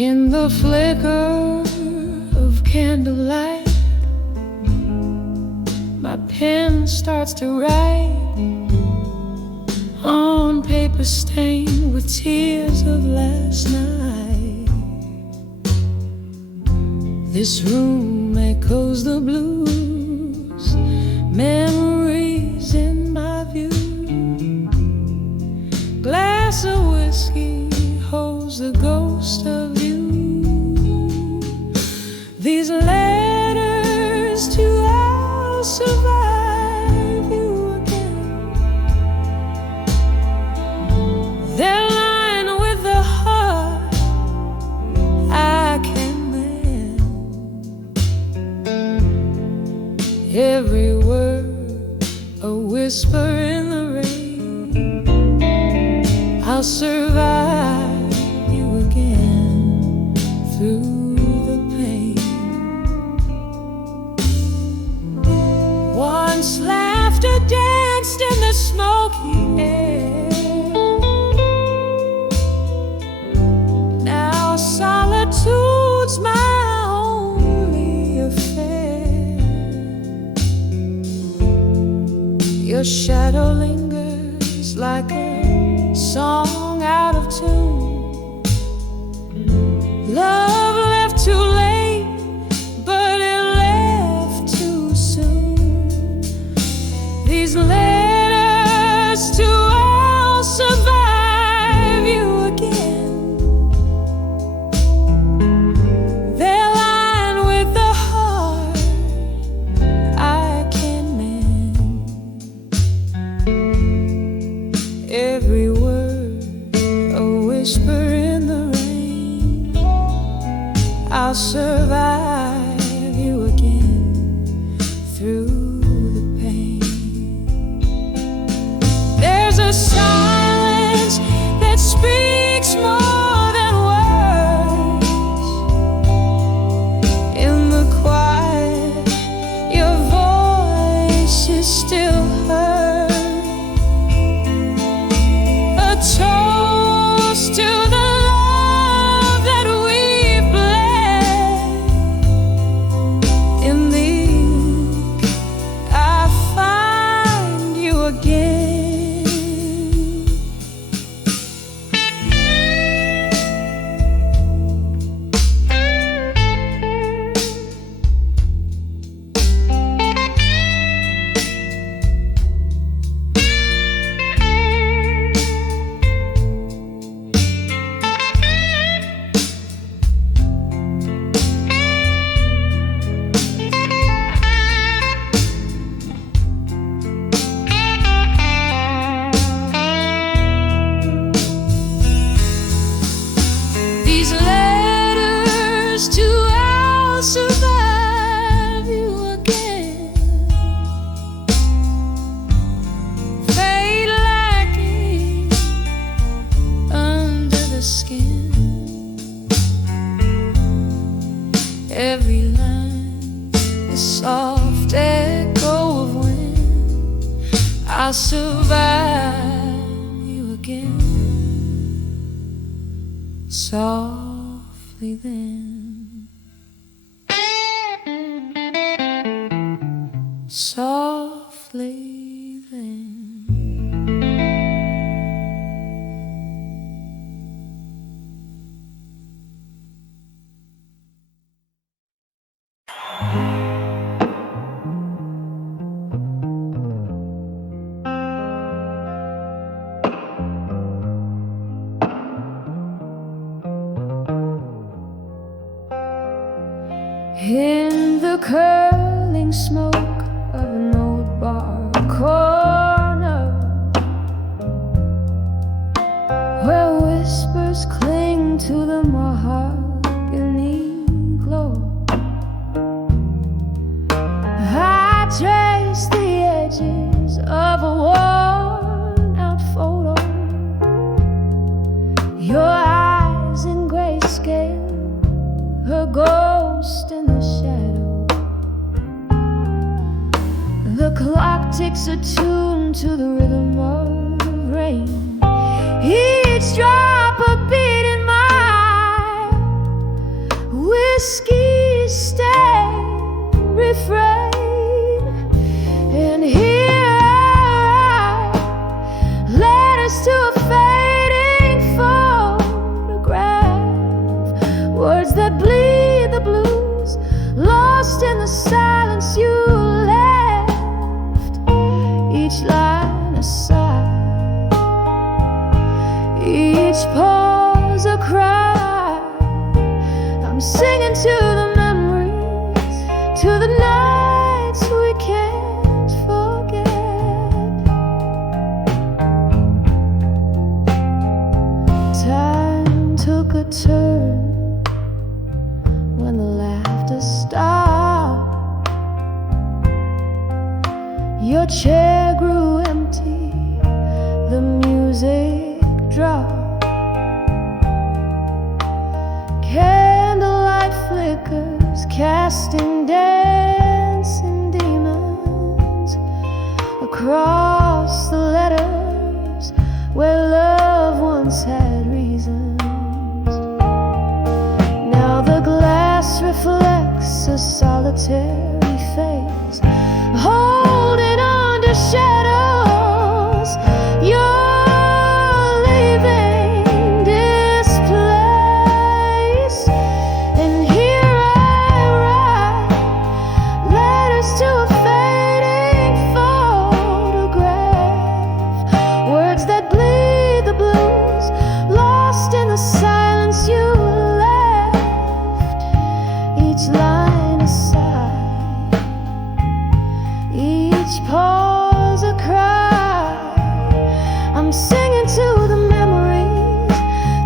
In the flicker of candlelight, my pen starts to write on paper stained with tears of last night. This room echoes the blues, memories in my view. Glass of whiskey holds the ghost of you. These letters to I'll survive you again. They're lined with the heart I can mend. Every word a whisper in the rain. I'll survive you again through the pain. Once laughter danced in the smoky air. Now solitude's my only affair. Your shadow lingers like a song out of tune. Love left too late, but it left too soon. These letters to I'll survive you again. They're lined with the heart I can mend. Every word a whisper in the rain. I'll survive you again through the pain. There's a silence that speaks more than words. In the quiet, your voice is still heard. A toast to the love that we've bled. In the ink, I find you again. These letters to I'll survive you again. Fade like ink under the skin. Every line a soft echo of wind. I'll survive you again. Softly then, softly then. In the curling smoke of an old bar corner, where whispers cling to the mahogany glow, I trace the edges of a worn-out photo. Your eyes in grayscale, her ghost in the shadow. The clock ticks attuned to the rhythm of rain. Each drop a beat in my took a turn when the laughter stopped. Your chair grew empty, the music dropped. Candlelight flickers, casting dancing demons across the letters where love once had reasons. Now the glass reflects a solitary face, holding under shadows. You're leaving this place, and here I write letters to a fading photograph, words that bleed the blues, lost in the silence you left. Each line a sigh, each pause a cry. I'm singing to the memories,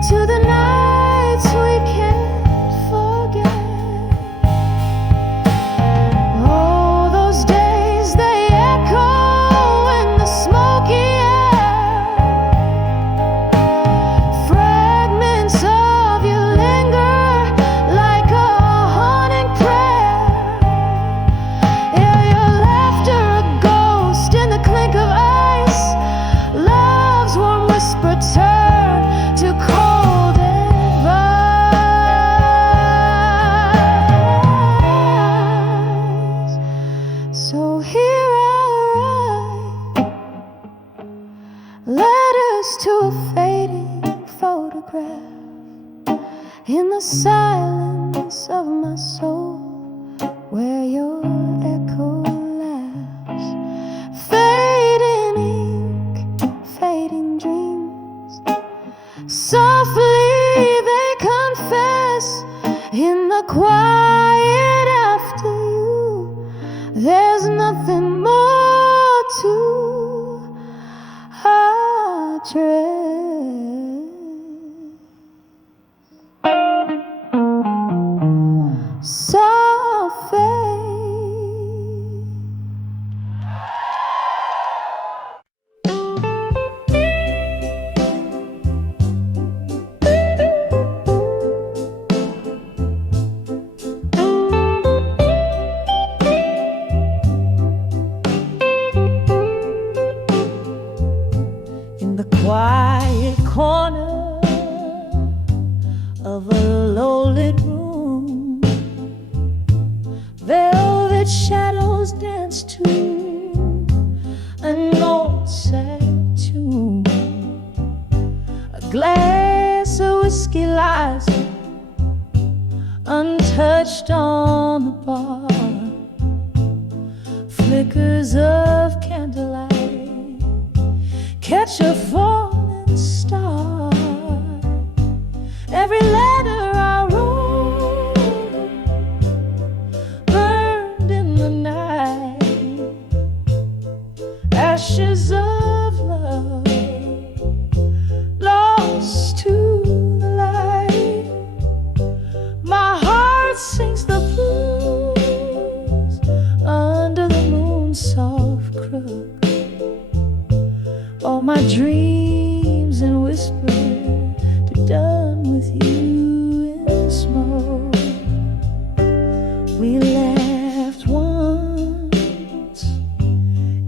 to the nights we can't forget. Oh, those days, they echo in the smoky air. Fragments of you linger like a haunting prayer. Yeah, your laughter a ghost in the clink of ice. Love's warm whisper turned to cold advice. So here I write letters to a fading photograph in the silence of my soul, where your echo laughs. Fading ink, fading dreams, softly they confess in the quiet after you. There's nothing more to address. In the quiet corner of a low-lit room, velvet shadows dance to an old sad tune. A glass of whiskey lies untouched on the bar. Flickers of candlelight catch a falling star. Every letter I wrote burned in the night. Ashes of love lost to the light. My heart sings the blues under the moon's soft crook. All my dreams and whispers to done with you in smoke. We laughed once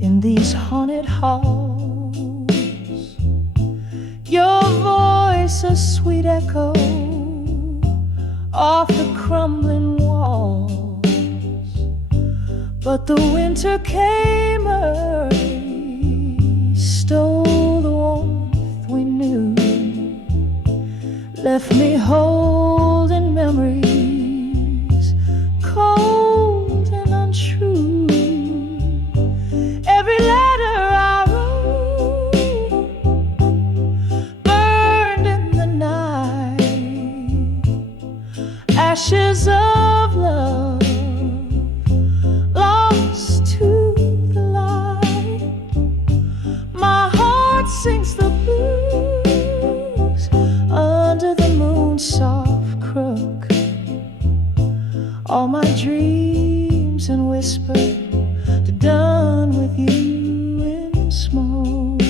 in these haunted halls. Your voice a sweet echo off the crumbling walls. But the winter came early, stole the warmth we knew, left me holding memories cold and untrue. Every letter I wrote burned in the night. Ashes of love lost to the light. My heart sings the blues under the moon. soft crook, all my dreams and whisper to done with you in smoke.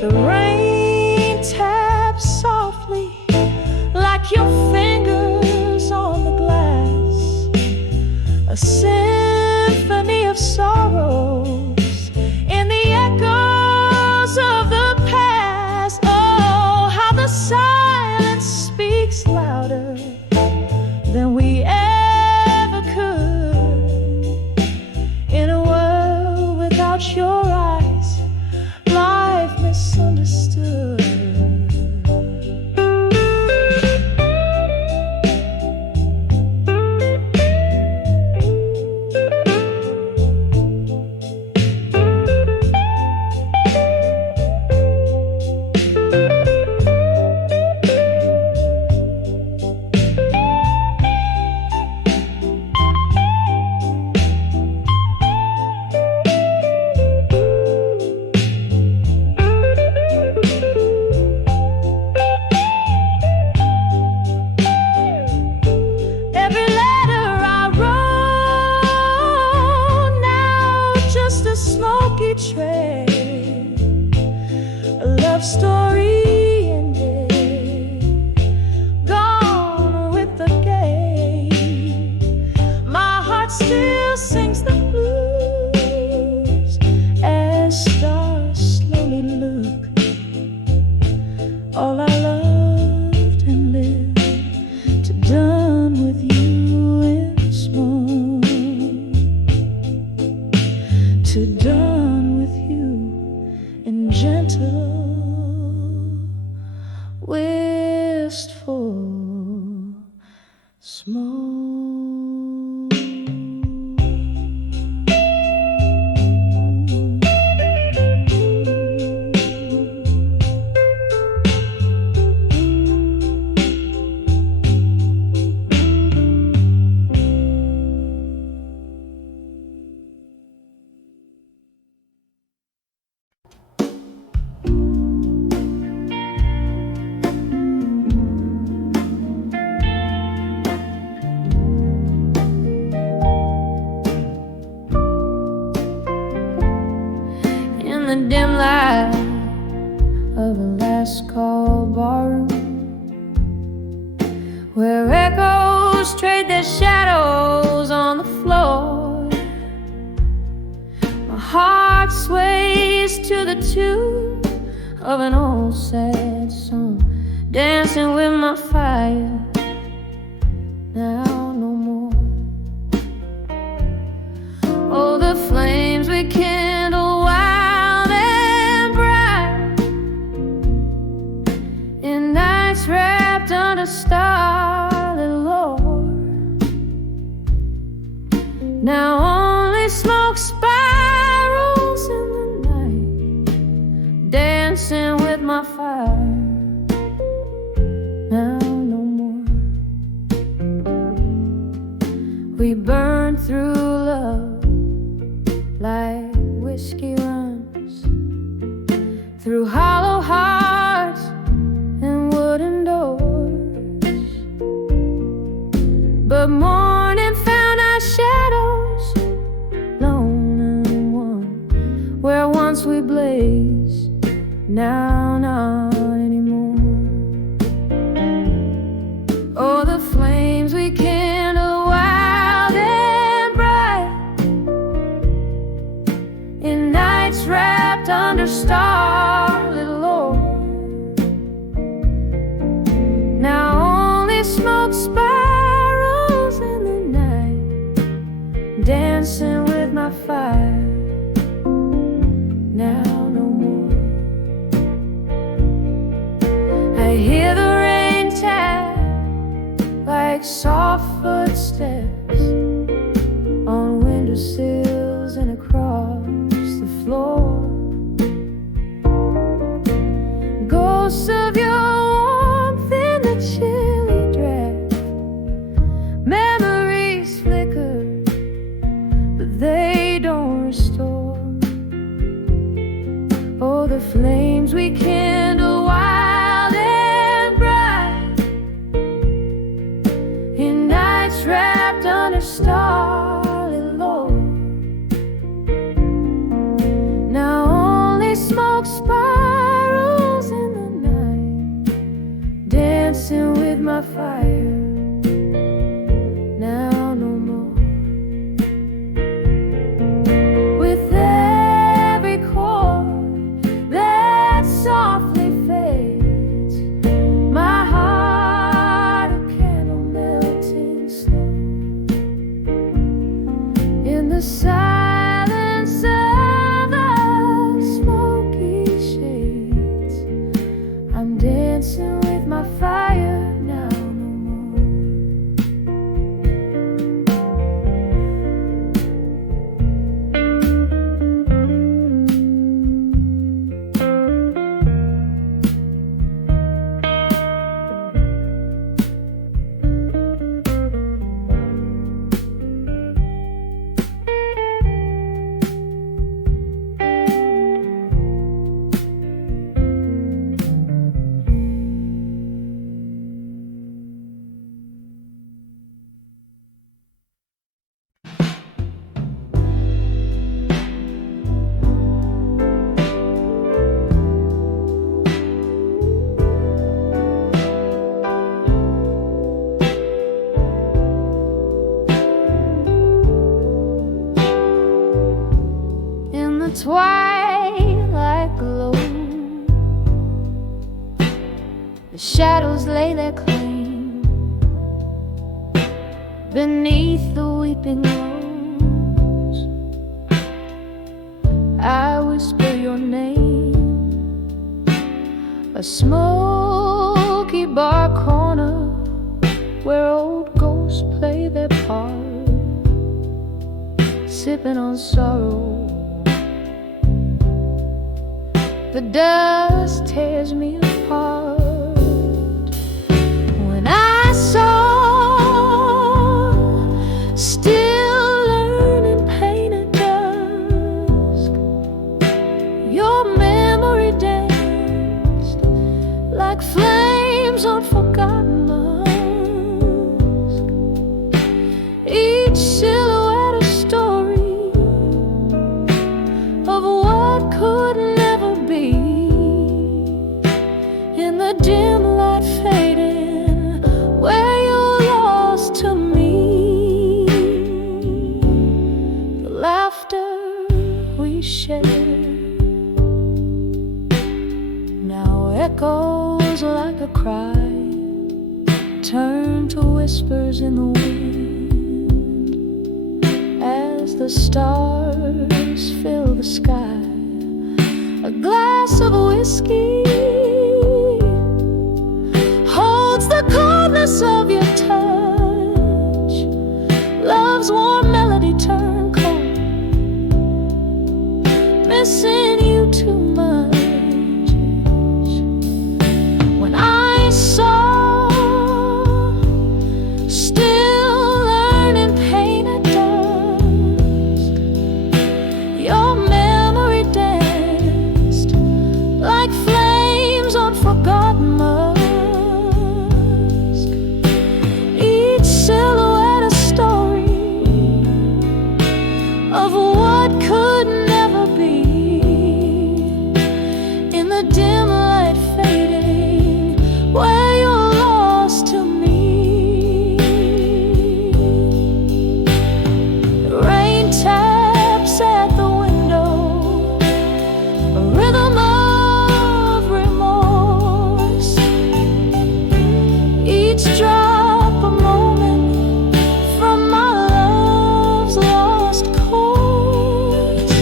The rain taps softly like your fingers on the glass, a symphony of sorrows in the echoes of the past. Oh, how the silence speaks louder than we ever could. In a world without your eyes, life misunderstood. Smoky trail, a love story ended, gone with the game. My heart still sings the blues as stars slowly look. All I loved and lived to done with you in smoke, to done with you in gentle, wistful smoke. The dim light of a last call barroom, where echoes trade their shadows on the floor. My heart sways to the tune of an old sad song, dancing with my fire. Now no more. Oh, the flames we kindle wild and bright, in nights wrapped under starlit lore. Now only smoke spirals in the night, dancing with my fire. Now no more. We burn through love like whiskey runs through hollow hearts and wooden doors. But morning found our shadows, lone and one, where once we blazed, now not anymore. Oh, the flames we kindle wild and bright, in nights wrapped under starlit lore. Now only smoke spirals in the night, dancing with my fire. Now no more. I hear the rain tap like soft footsteps on windowsills and across the floor. Ghosts of your warmth in the chilly draft, memories flicker, but they don't restore. Oh, the flames we kindle wild my fire. Now no more. With every chord that softly fades, my heart a candle melting slow. In the silence of the smoky shades, I'm dancing with my fire. Now no more. Twilight glow, the shadows lay their claim beneath the weeping rose. I whisper your name, a smoky bar corner where old ghosts play their part, sipping on sorrow. The dust tears me apart. When I saw, still learning pain at dusk, your memory danced like flames on forgotten musk. Each silhouette a story of what could never be. In the dim light fading, where you're lost to me, the laughter we shared now echoes like a cry, turn to whispers in the wind as the stars fill the sky. A glass of whiskey holds the coldness of your touch. Love's warm melody turned cold, missing you too much. When I saw, still learning pain at dusk, your memory danced like flames on forgotten musk. Each silhouette a story of what could never be. In the dim light fading, where you're lost to me, the rain taps at the window, a rhythm of remorse. Each drop a moment from my love's lost course.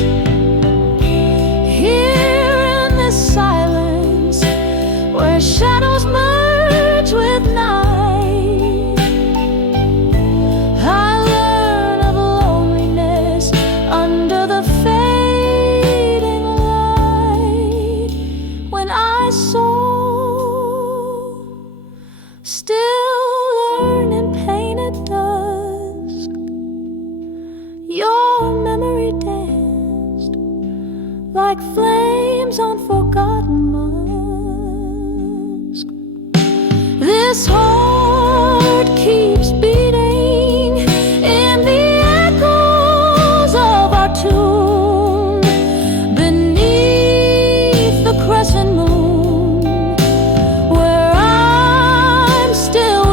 Here in this silence, where shadows merge with night, I learn of loneliness under the fading light. When I saw, still learning pain at dusk, your memory danced like flames on forgotten musk. This heart keeps beating in the echoes of our tune, beneath the crescent moon, where I'm still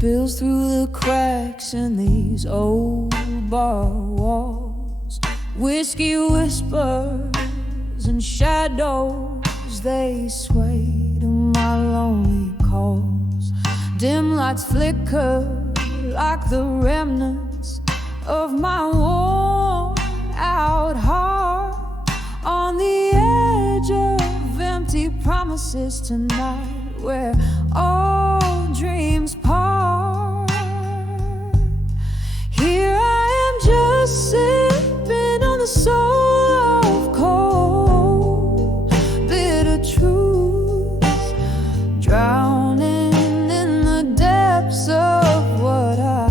spills through the cracks in these old bar walls. Whiskey whispers and shadows, they sway to my lonely calls. Dim lights flicker like the remnants of my worn out heart, on the edge of empty promises tonight, where all dreams part. Here I am, just sipping on the soul of cold, bitter truths, drowning in the depths of what I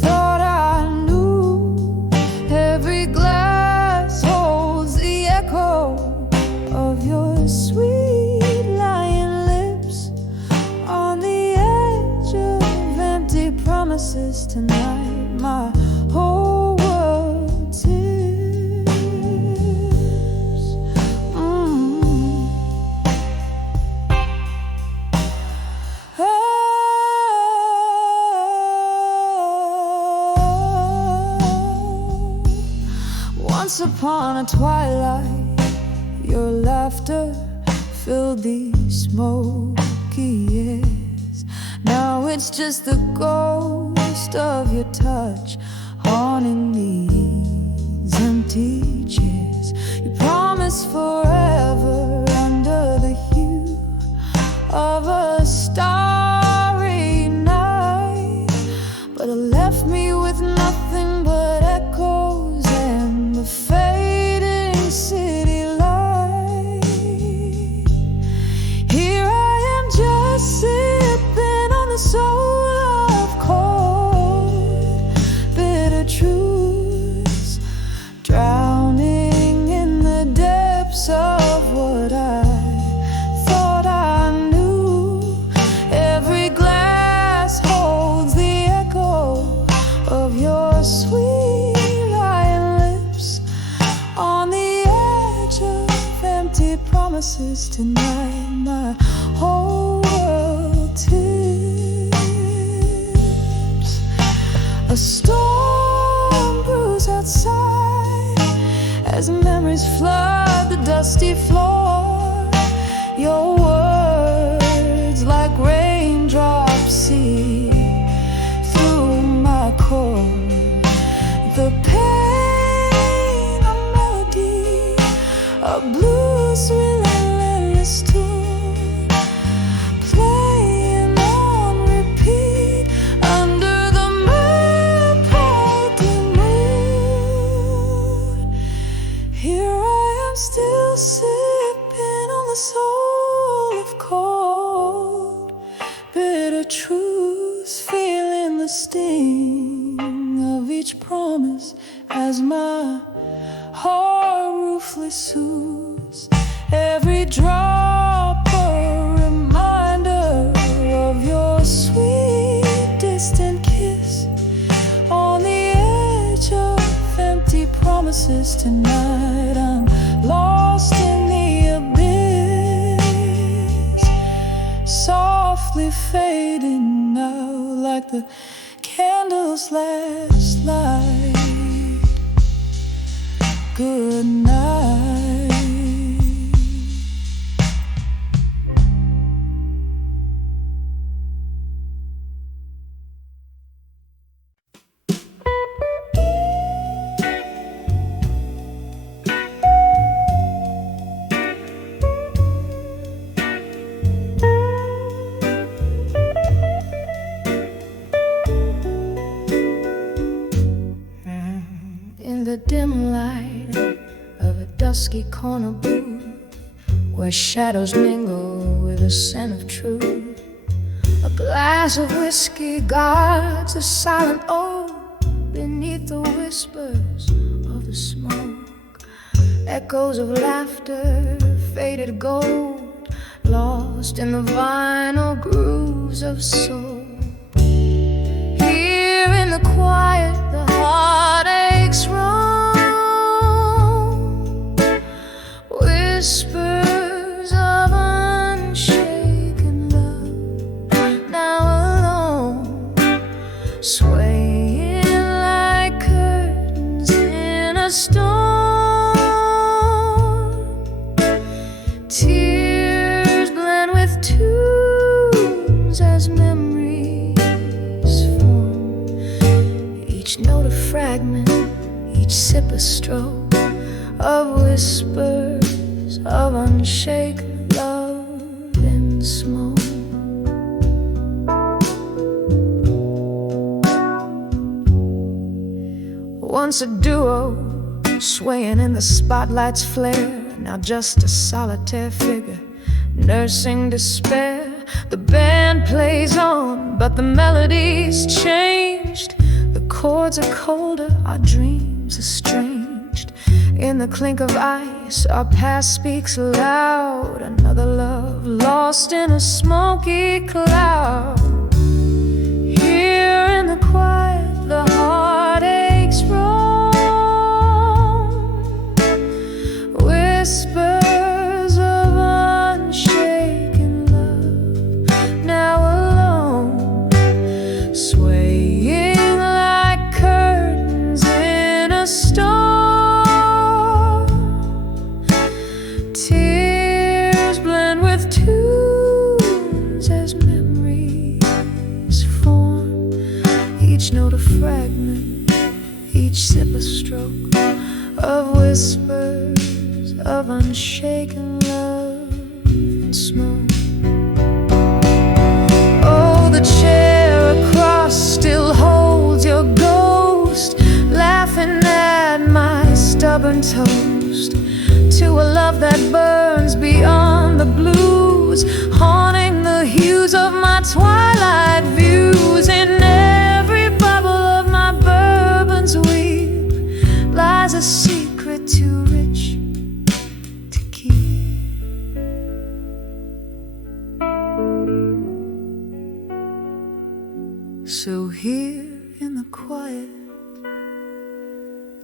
thought I knew. Every glass holds the echo of your sweet lying lips, on the edge of empty promises tonight. My whole world tips. Oh. Once upon a twilight, your laughter filled these smoky airs. Now it's just the ghost of your touch haunting these empty chairs. You promised forever under the hue of a starry night, but it left me with nothing but echoes and the fading city light. Here I am, just sipping on the soul of cold, bitter truths, drowning in the depths of what I thought I knew. Every glass holds the echo of your sweet lying lips, on the edge of empty promises tonight. My whole world tips. A storm brews outside as memories flood the dusty floor. Your words like raindrops see through my core. The pain, a melody, a blues relentless tune, playing on repeat under the pale moon. Here I am, still sipping on the soul of cold, bitter truths, feeling the sting of each promise as my heart ruthless soothes. Every drop a reminder of your sweet distant kiss, on the edge of empty promises tonight. I'm lost in the abyss, softly fading out like the candles last light. Good night. In the dim light of a dusky corner booth, where shadows mingle with the scent of truth, a glass of whiskey guards a silent oath beneath the whispers of the smoke. Echoes of laughter, faded gold, lost in the vinyl grooves of soul. Here in the quiet, the heartaches roam, whispers of unshaken love, now alone. swaying like curtains in a storm. Tears blend with tunes as memories form. Each note a fragment, each sip a stroke of whispers of unshaken love in smoke. Once a duo, swaying in the spotlight's flare, now just a solitaire figure, nursing despair. The band plays on, but the melody's changed. The chords are colder, our dreams estranged. In the clink of ice, our past speaks loud. Another love lost in a smoky cloud. Here in the quiet, the heartaches roam. Whispers of unshaken love, now alone, swaying like curtains in a storm. Tears blend with tunes as memories form. Each note a fragment, each sip a stroke of whispers of unshaken love and smoke. Oh, the chair across still holds your ghost, laughing at my stubborn toast, to a love that burns beyond the blues, haunting the hues of my twilight views. In every bubble of my bourbon's weep lies a secret too rich to keep. So here in the quiet,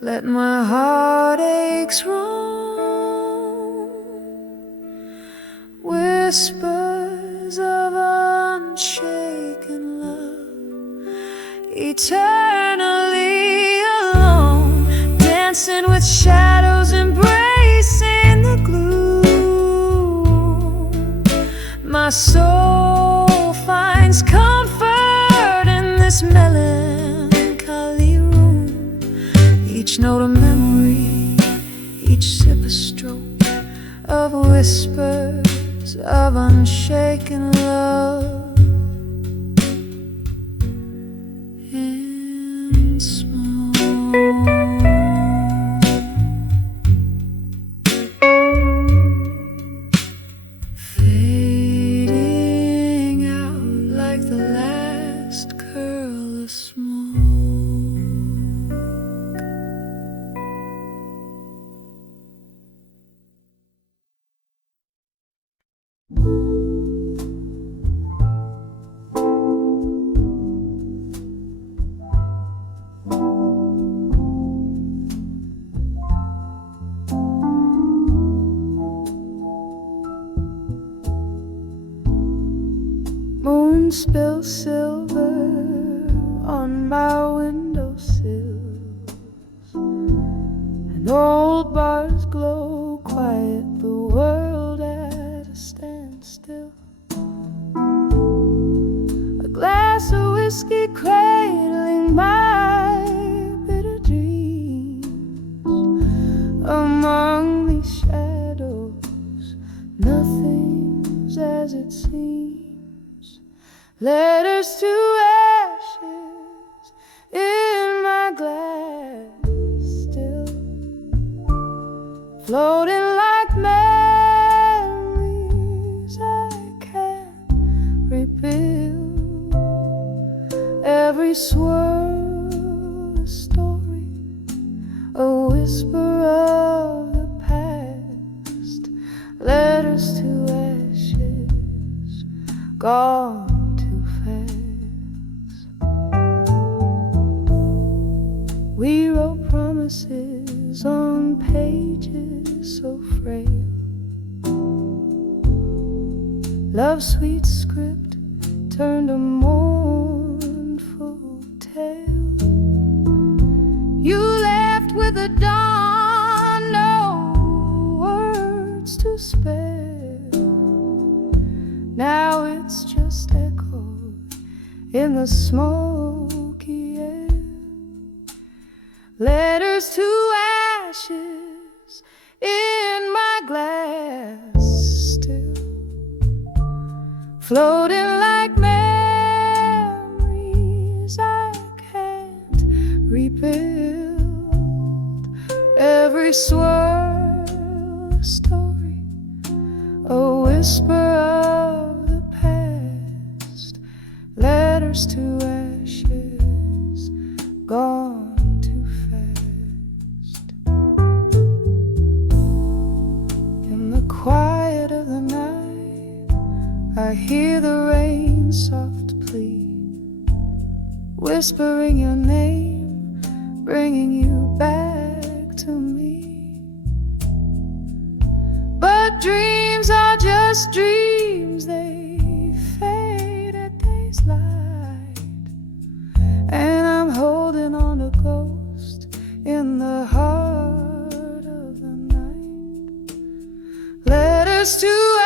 let my heartaches roam. Whispers of unshaken love, eternally alone, dancing with shadows, embracing the gloom. My soul finds comfort in this melancholy room. Each note a memory, each sip a stroke of whispers of unshaken love in smoke. Fading out like the last curl of smoke. Moon spills silver on my windowsills, and old bars glow quiet, the world at a standstill. A glass of whiskey cradling my bitter dreams. Among these shadows, nothing's as it seems. Letters to ashes in my glass still, floating like memories I can't rebuild. Every swirl a story, a whisper of the past. Letters to ashes, gone too fast. We wrote promises on pages so frail. Love's sweet script turned a mournful tale. with the dawn, no words to spare. Now it's just echoed in the smoky air. Letters to ashes in my glass, still floating like memories I can't rebuild. Every swirl a story, a whisper of the past. Letters to ashes, gone too fast. In the quiet of the night, I hear the rain soft plea, whispering your name, bringing you back to me. But dreams are just dreams, they fade at day's light. And I'm holding on to ghost in the heart of the night. Letters to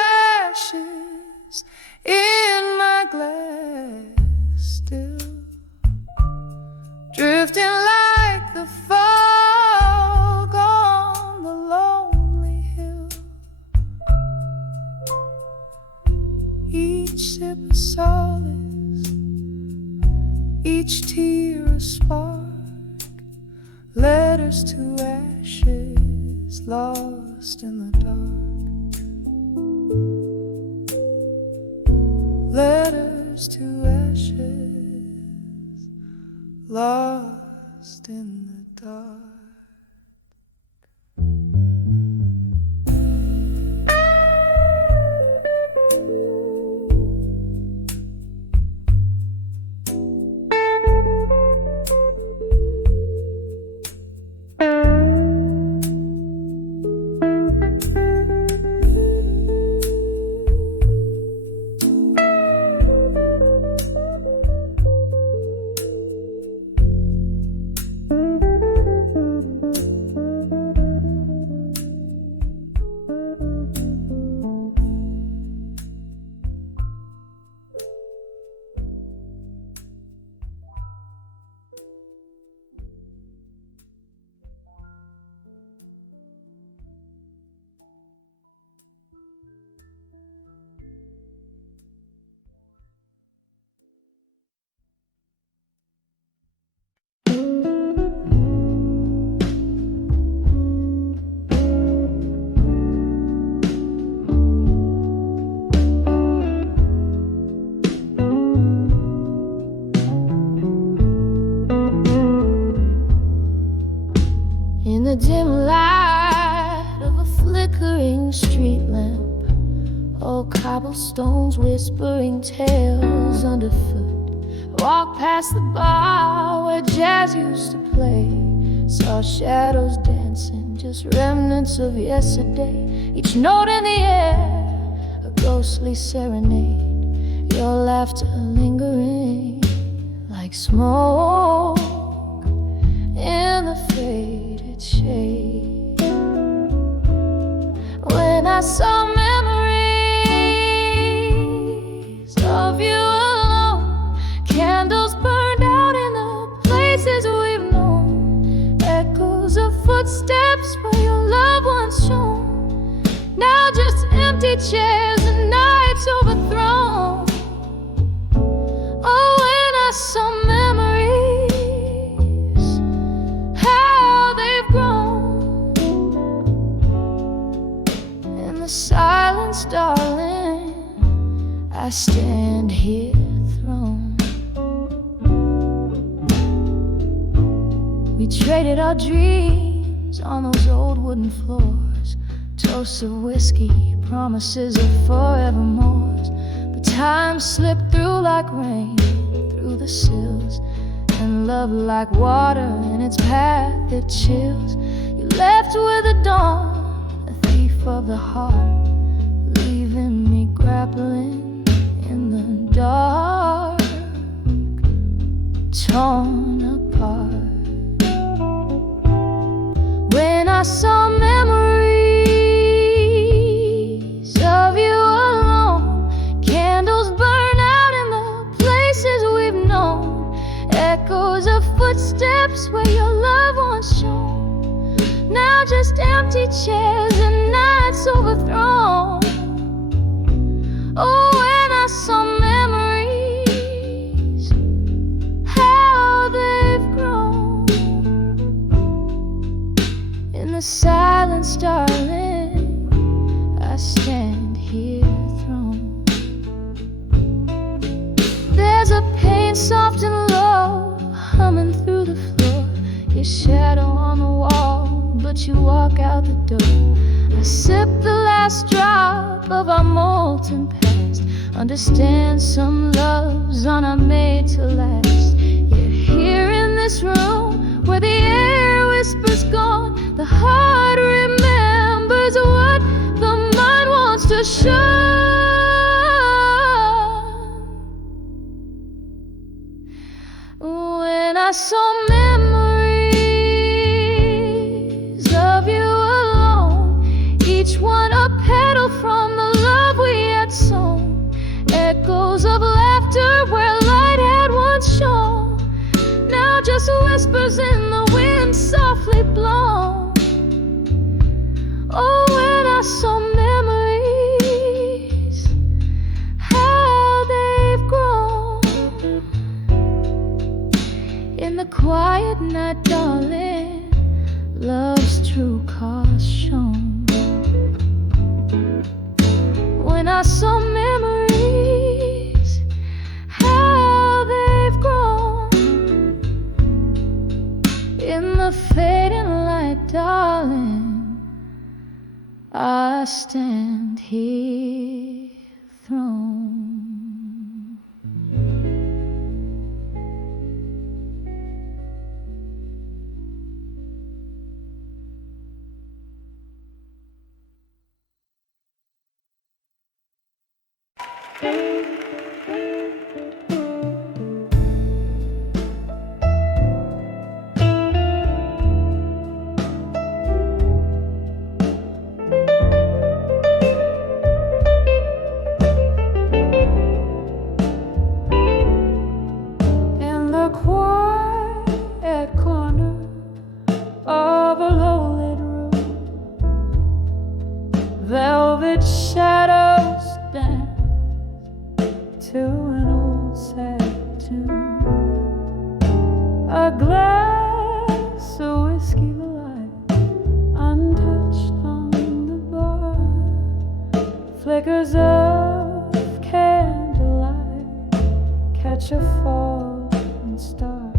ashes in my glass, still drifting like the fog on the lonely hill. Each sip a solace, each tear a spark. Letters to ashes, lost in the dark. Letters to ashes, lost in the dark. In the dim light of a flickering street lamp, old cobblestones whispering tales underfoot. Walk past the bar where jazz used to play, saw shadows dancing, just remnants of yesterday. Each note in the air, a ghostly serenade, your laughter lingering like smoke in the faded shade. When I saw memories of you alone, candles burned out in the places we've known, echoes of footsteps where your love once shone. Now just empty chairs and nights overthrown. Oh, when I saw memories, how they've grown. In the silence, darling, I stand here thrown. We traded our dreams on those old wooden floors, toasts of whiskey, promises of forevermores. But time slipped through like rain, through the sills, and love like water in its path it chills. You left with the dawn, a thief of the heart, leaving me grappling in the dark, torn apart. I saw memories of you alone, candles burn out in the places we've known, echoes of footsteps where your love once shone, now just empty chairs and nights overthrown. Oh, when I saw memories, how they've grown. In the silence, darling, I stand here thrown. There's a pain soft and low, humming through the floor, your shadow on the wall, but you walk out the door. I sip the last drop of our molten past, understand some loves are not made to last. Yet here in this room, where the air whispers gone, the heart remembers what the mind wants to show. When I saw memories of you alone, each one a petal from the love we had sown, echoes of laughter where light had once shone, now just whispers in the wind softly blown. Oh, when I saw memories, how they've grown. In the quiet night, darling, love's true cause shown. When I saw memories, how they've grown. In the fading light, darling, I stand here thrown. Velvet shadows dance to an old sad tune. A glass of whiskey light, untouched on the bar. Flickers of candlelight catch a falling star.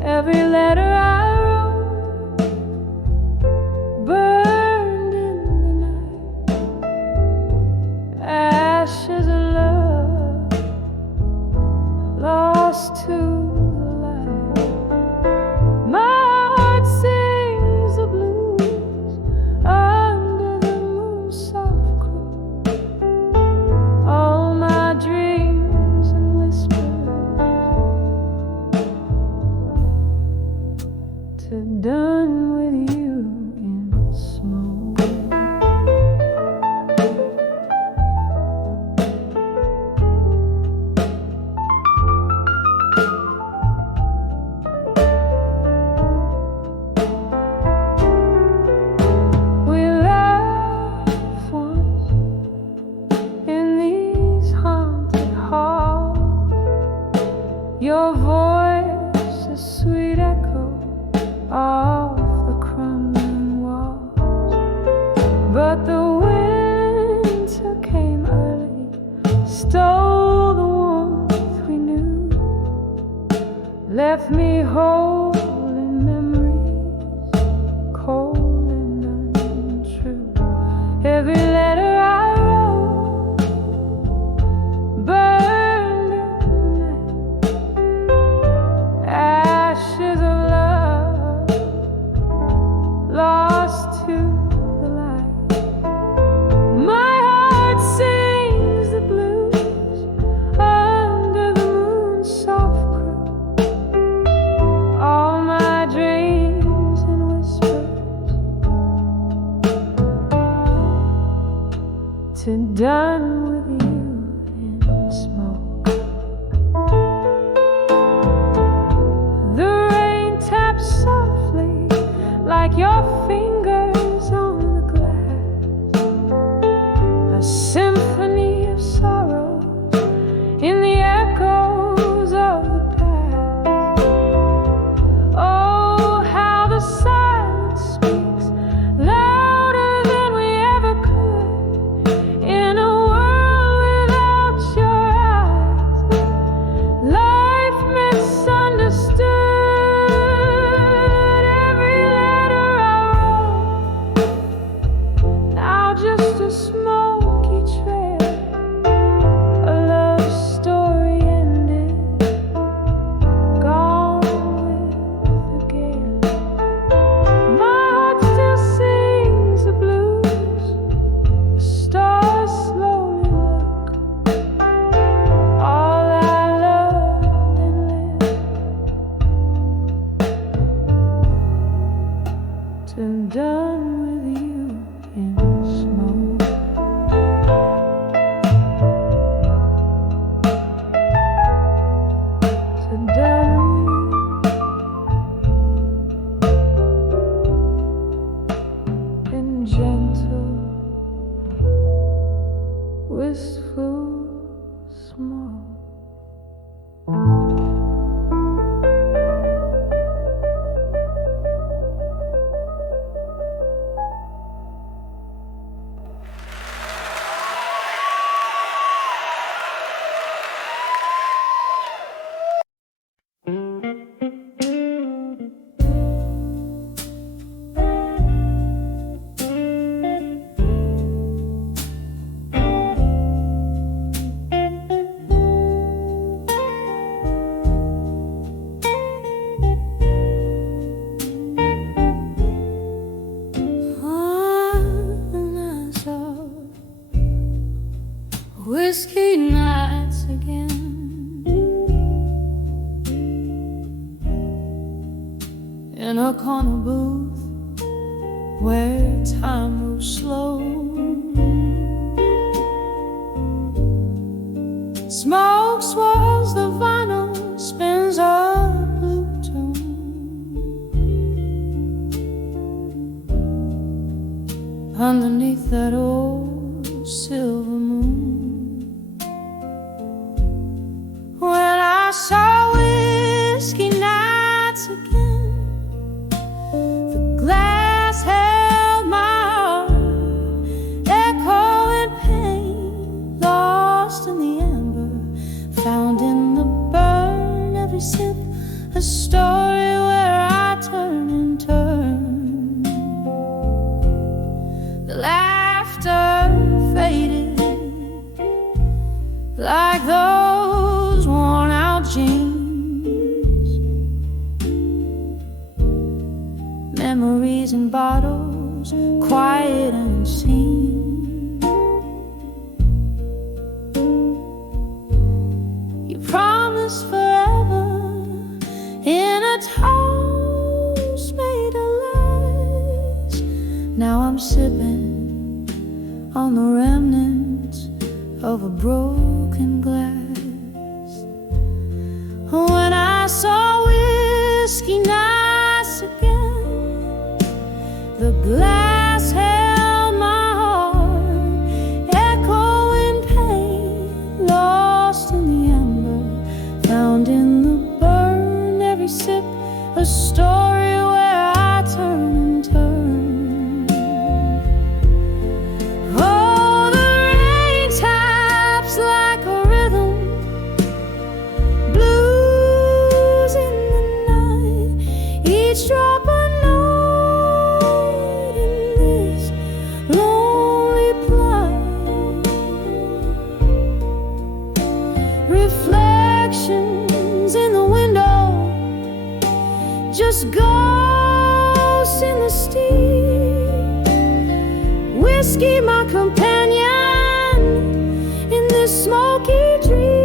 Every letter I wrote burned in the night. Ashes of love lost to the light. My heart sings the blues under the moon's soft crow. All my dreams and whispers to done with you in smoke. We laughed once in these haunted halls. Your voice, a sweet echo of the crumbling walls. But the winter came early, stole the warmth we knew, left me whole in memories, cold and untrue. Every letter I wrote burned in the night. Ashes of love lost to the light. My heart sings the blues under the moon's soft crow. All Whiskey nights again, in a corner booth where time moves slow. Smoke swirls the vinyl, spins a blue tone. Underneath that old silver moon, when I saw whiskey nights again, the glass held my heart, echoing pain, lost in the amber, found in the burn, every sip a story where I turn and turn. The laughter faded like those worn out jeans, memories in bottles, quiet and unseen. You promised forever in a toast made of lies. Now I'm sipping on the remnants of a broken glass. When I saw whiskey nights again, the glass held my heart, echoing pain, lost in the amber, found in the burn, every sip a story where I turn and turn. Oh, the rain taps like a rhythm, blues in the night, each drop a note in this lonely plight. Reflections in the window, just ghosts in the steam. Whiskey my companion in this smoky dream.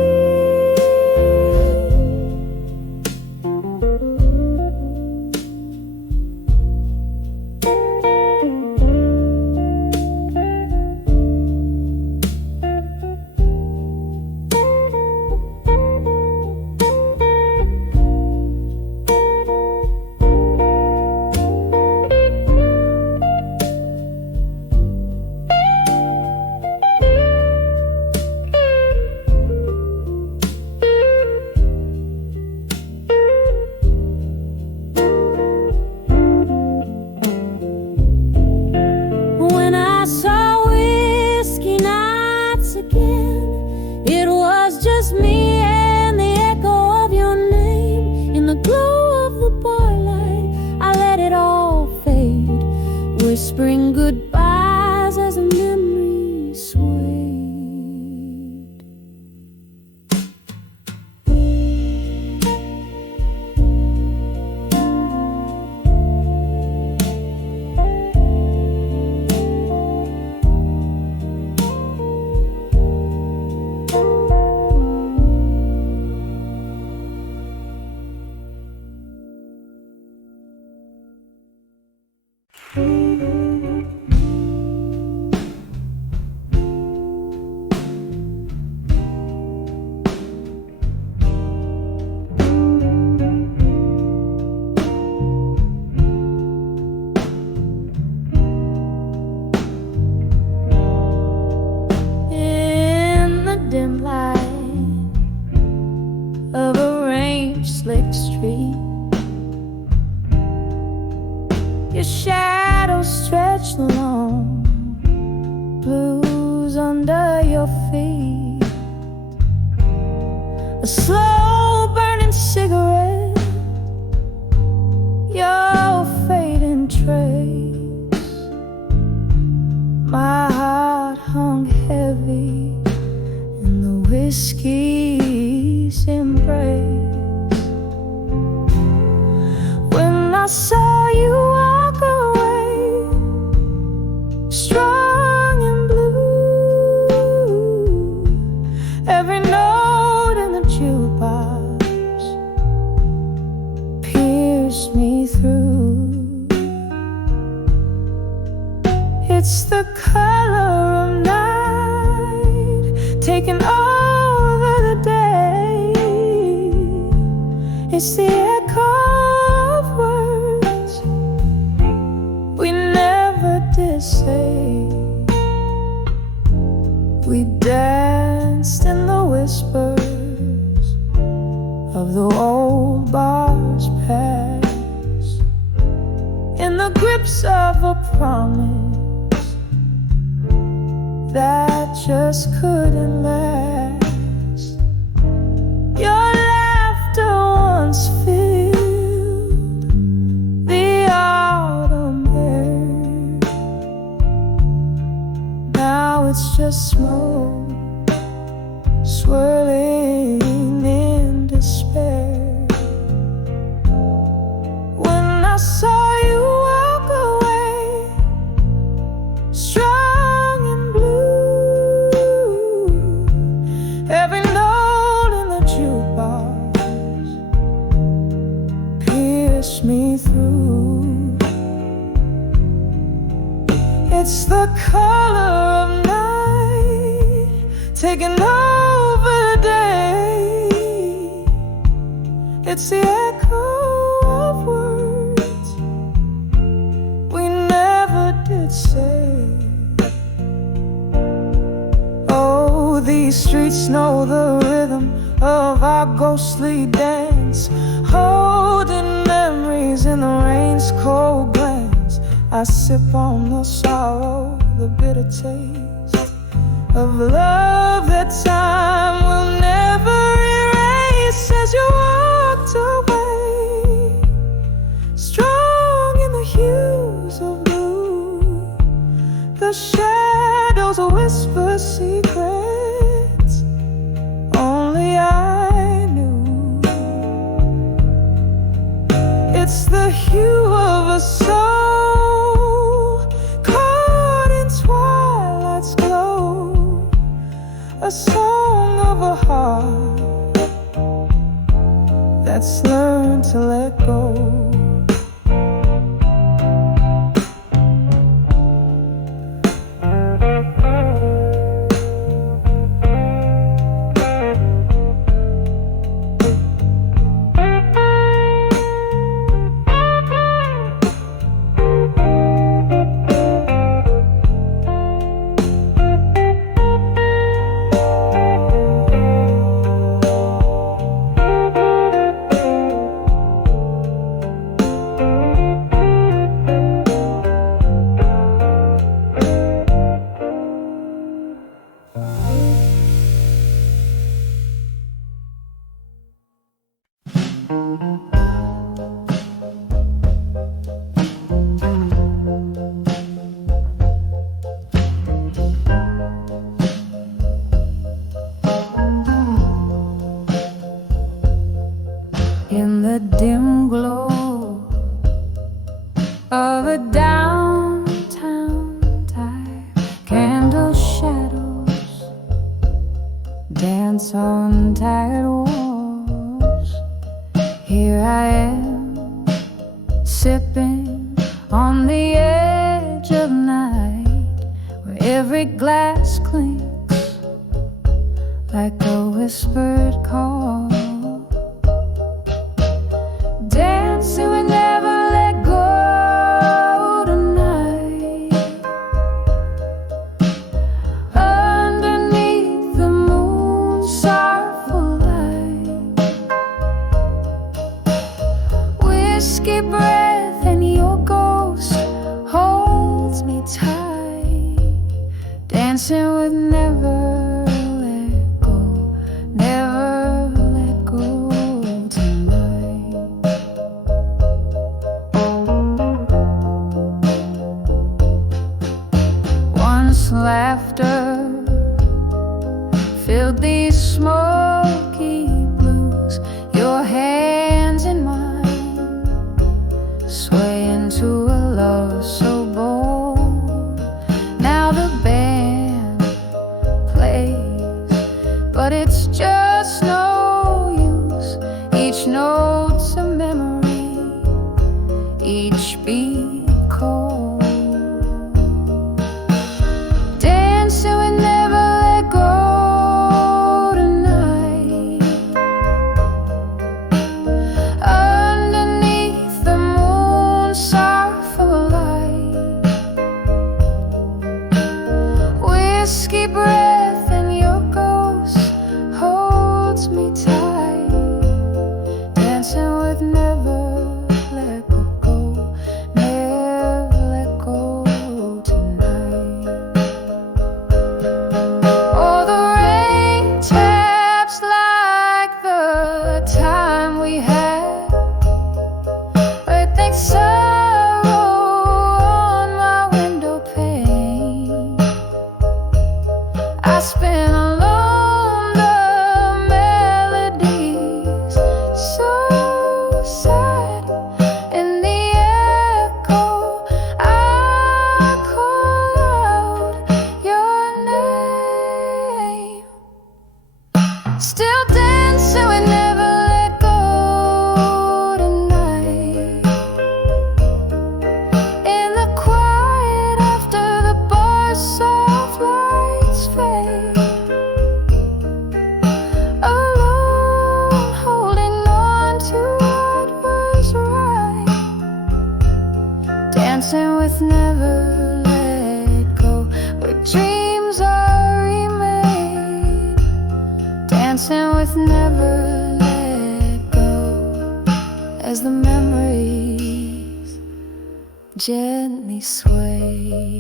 slick street. Your shadow stretched along, blues under your feet. A slow burning cigarette, your fading trace. My heart hung heavy in the whiskey's embrace. When I saw you walk away, strong and blue, every note in the jukebox pierced me through. It's the color of night taking over the day. It's the echo of words we never did say. We danced in the whispers of the old bar's past, in the grips of a promise that just couldn't last. Your laughter once filled the autumn air. Now it's just smoke swirling in despair. When I saw you walk away, strong and blue, every note in the jukebox pierced me through. It's the color of night taking over the day. It's the echo of words we never did say. Oh, these streets know the rhythm of our ghostly dance, holding memories in the rain's cold glance. I sip on the sorrow, the bitter taste of love that time will never erase. As you walked away, strong in the hues of blue, the shadows whisper secrets only I knew. It's the hue of a soul caught in twilight's glow, a song of a heart that's learned to let go. In the dim glow of a downtown dive, candle shadows dance on tired walls. Here I am, sipping on the edge of night, where every glass clinks like a whispered call. Dancing, we never let go tonight, underneath the moon's sorrowful light. whiskey breath and your ghost holds me tight, dancing with never let go, never let go tonight. Once laughter filled these smoky blues, your hands in mine sway into a love so bold. Now the band plays, but it's just no use. Each note's a memory, each beat cold. Dancing with never let go tonight, underneath the moon's sorrowful light. Whiskey breath and your ghost holds me tight, dancing with never let go, never let go tonight. Oh, the rain taps like the time we had. I think sorrow on my window pane. I spin alone the melodies, so sad in the echo. I call out your name, still dancing with never let go tonight. In the quiet after the bar's soft lights fade, alone holding on to what was right, dancing with never let go, where dreams are remade, dancing with never let go, as the memories gently sway.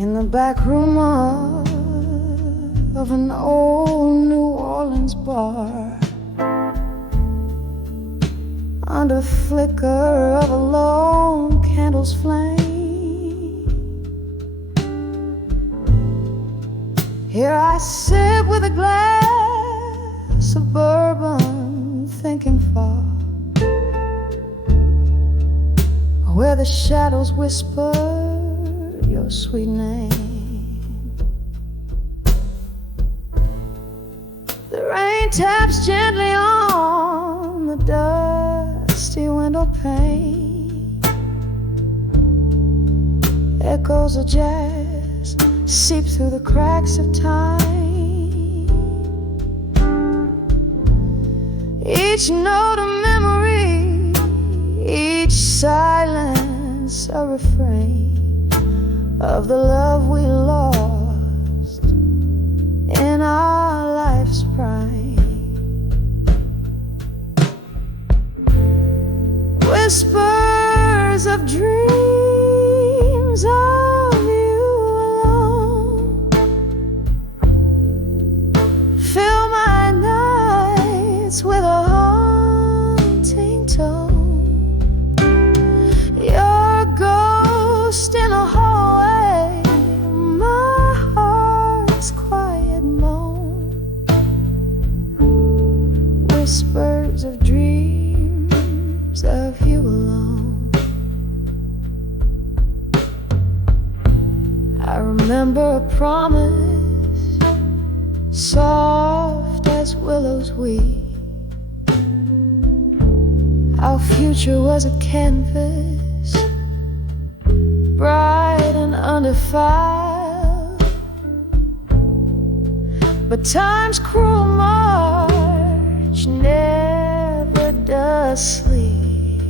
In the back room of an old New Orleans bar, under flicker of a lone candle's flame, here I sit with a glass of bourbon, thinking far, where the shadows whisper your sweet name. The rain taps gently on the dusty window pane. Echoes of jazz seep through the cracks of time. Each note a memory, each silence a refrain of the love we lost in our life's prime. Whispers of dreams of you alone fill my nights with a haunting tone. Your ghost in a hallway, my heart's quiet moan. Whispers of dreams of you alone. I remember a promise, soft as willow's weed. Our future was a canvas, bright and undefiled. But time's cruel march never does sleep.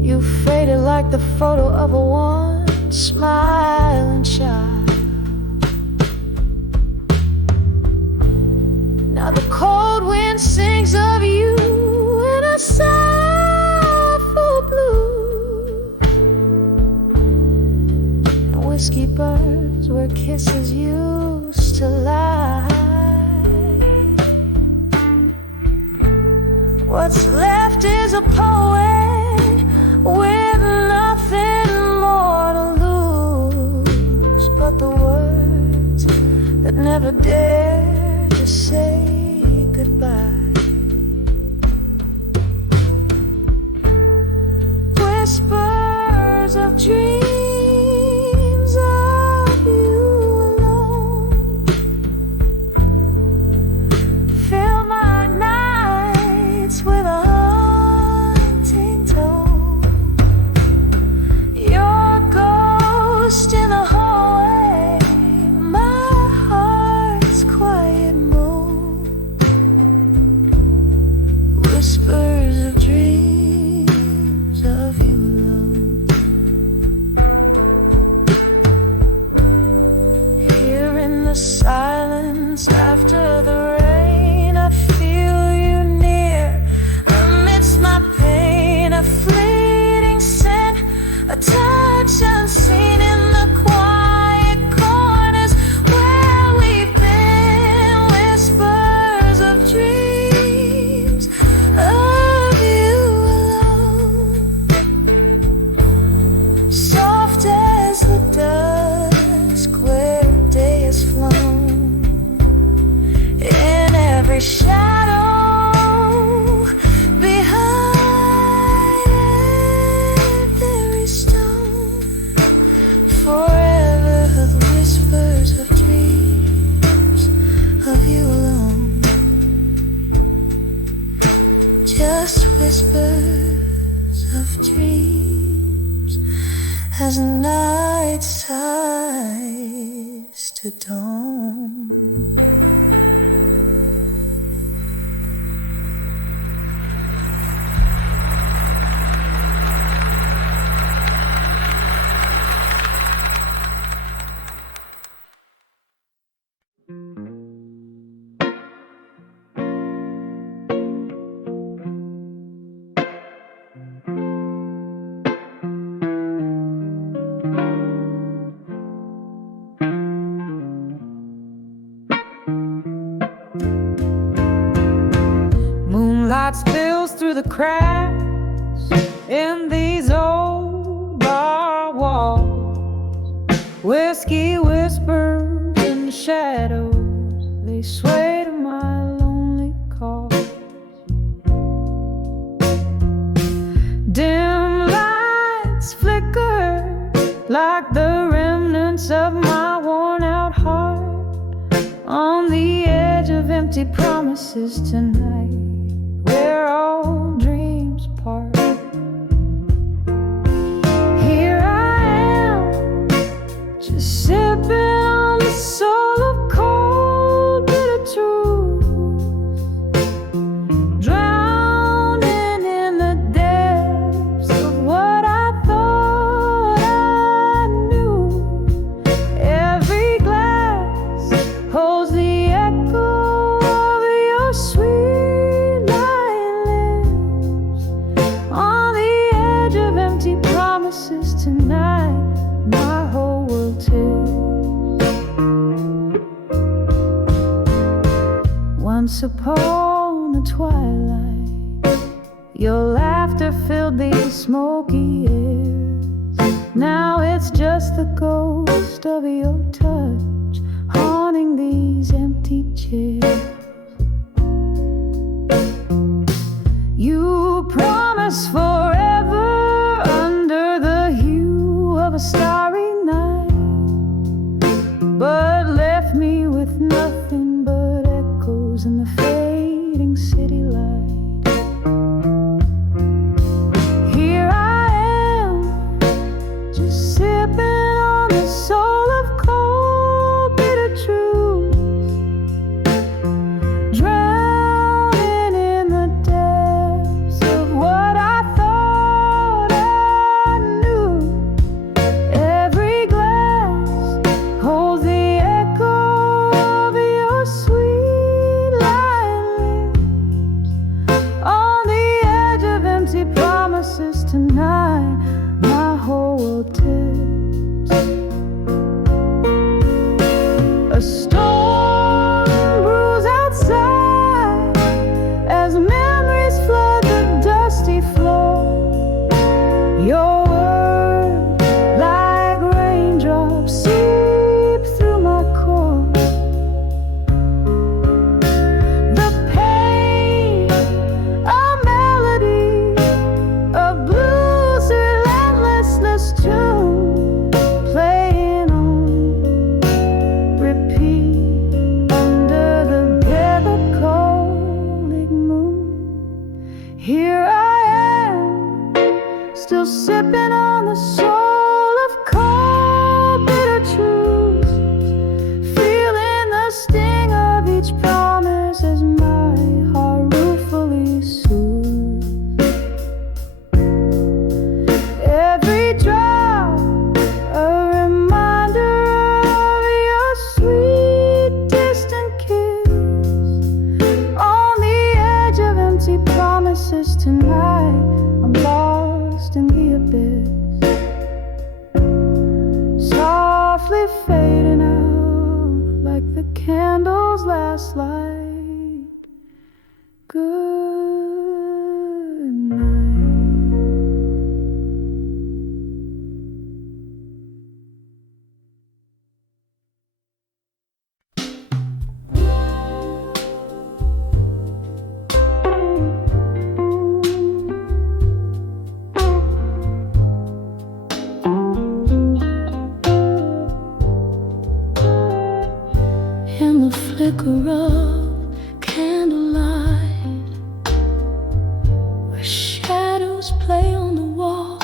You faded like the photo of a once smiling child. Now the cold wind sings of you in a soulful blue, and whiskey burns where kisses used to lie. What's left is a poet with nothing more to lose but the words that never dare to say goodbye. Whispers of dreams of you alone fill my nights with a haunting tone. Your ghost in the hallway, my heart's quiet moan. Whispers of dreams of you alone. Here in the silence after the rain, I feel you near amidst my pain. A fleeting scent, a touch unseen in the quiet corners where we've been. Whispers of dreams of you alone, soft as the dusk where day has flown. In every shadow, behind every stone, forever the whispers of dreams of you alone. Just whispers of dreams as night sighs to dawn. Moonlight spills through the cracks in these old bar walls. Whiskey whispers in the shadows, they sway to my lonely call. Dim lights flicker like the remnants of my worn-out heart on the edge of empty promises tonight, where all dreams part. Here I am, just sipping on the soul of cold bitter truth, drowning in the depths of what I thought I knew. Every glass holds the echo of your sweet lying lips. On the edge of empty promises tonight, my whole world tilts. Once upon a twilight, your laughter filled these smoky airs. Now it's just the ghost of your touch haunting these empty chairs. You promise forever under the hue of a starry night. still sipping on the soul of cold bitter truths, feeling the sting of each promise as my heart ruefully soothes. Every drop a reminder of your sweet distant kiss on the edge of empty promises tonight. I'm lost in the abyss, softly fading out like the candle's last light. Good night. In the flicker of candlelight, where shadows play on the wall,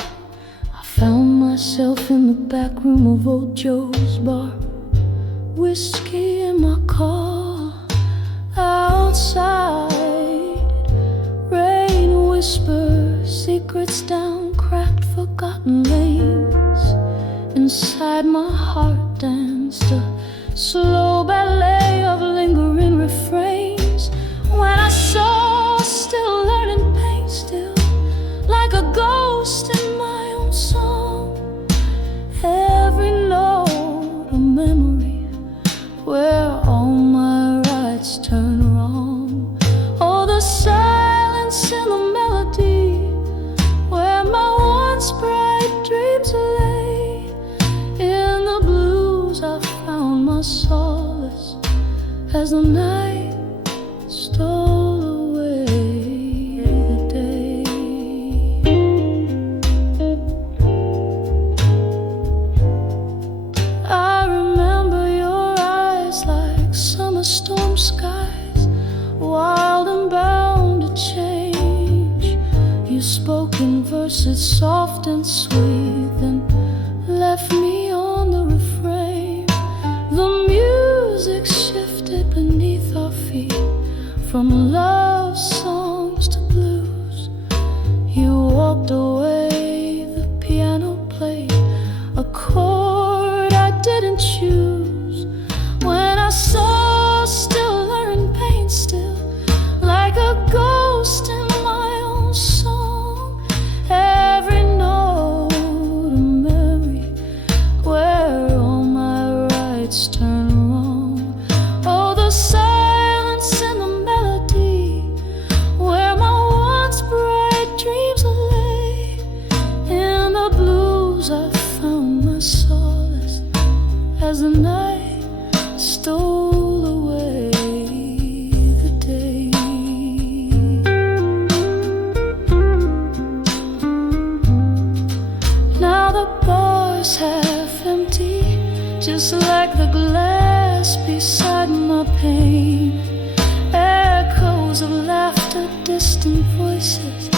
I found myself in the back room of old Joe's bar, whiskey in my car. Outside, rain whispers secrets down cracked, forgotten lanes. Inside, my heart danced a slow ballet of lingering refrains. When I saw, still learning pain, still like a ghost in my own song. Every note a memory where all my rights turn wrong. Oh, the silence in the melody where my once bright dreams lay. In the blues I found my solace as the night stole away the day. I remember your eyes like summer storm skies, wild and bound to change. You spoke in verses soft and sweet, then left me on the refrain. The music shifted beneath our feet, from love songs to blues. You walked away, the piano played a chord I didn't choose. When I saw, still learning pain, still like a ghost in my own song. Every note a memory where all my rights turn wrong. Oh, the silence in the melody where my once bright dreams lay. In the blues I found my solace as the night stole away the day. Now the bar's half empty, just like the glass beside my pain. Echoes of laughter, distant voices,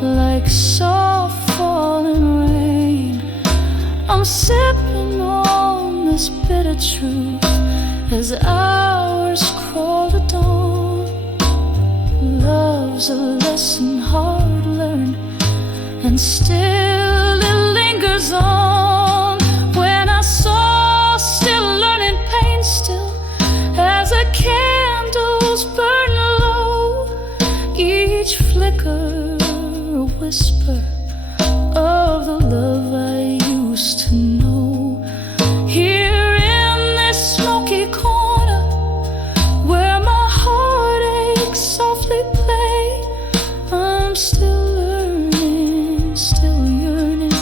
like soft falling rain. I'm sipping on this bitter truth as hours crawl to dawn. Love's a lesson hard learned, and still it lingers on. When I saw, still learning pain, still as the candles burn low, each flicker a whisper of the love I used to know. Here in this smoky corner where my heartaches softly play, I'm still learning, still yearning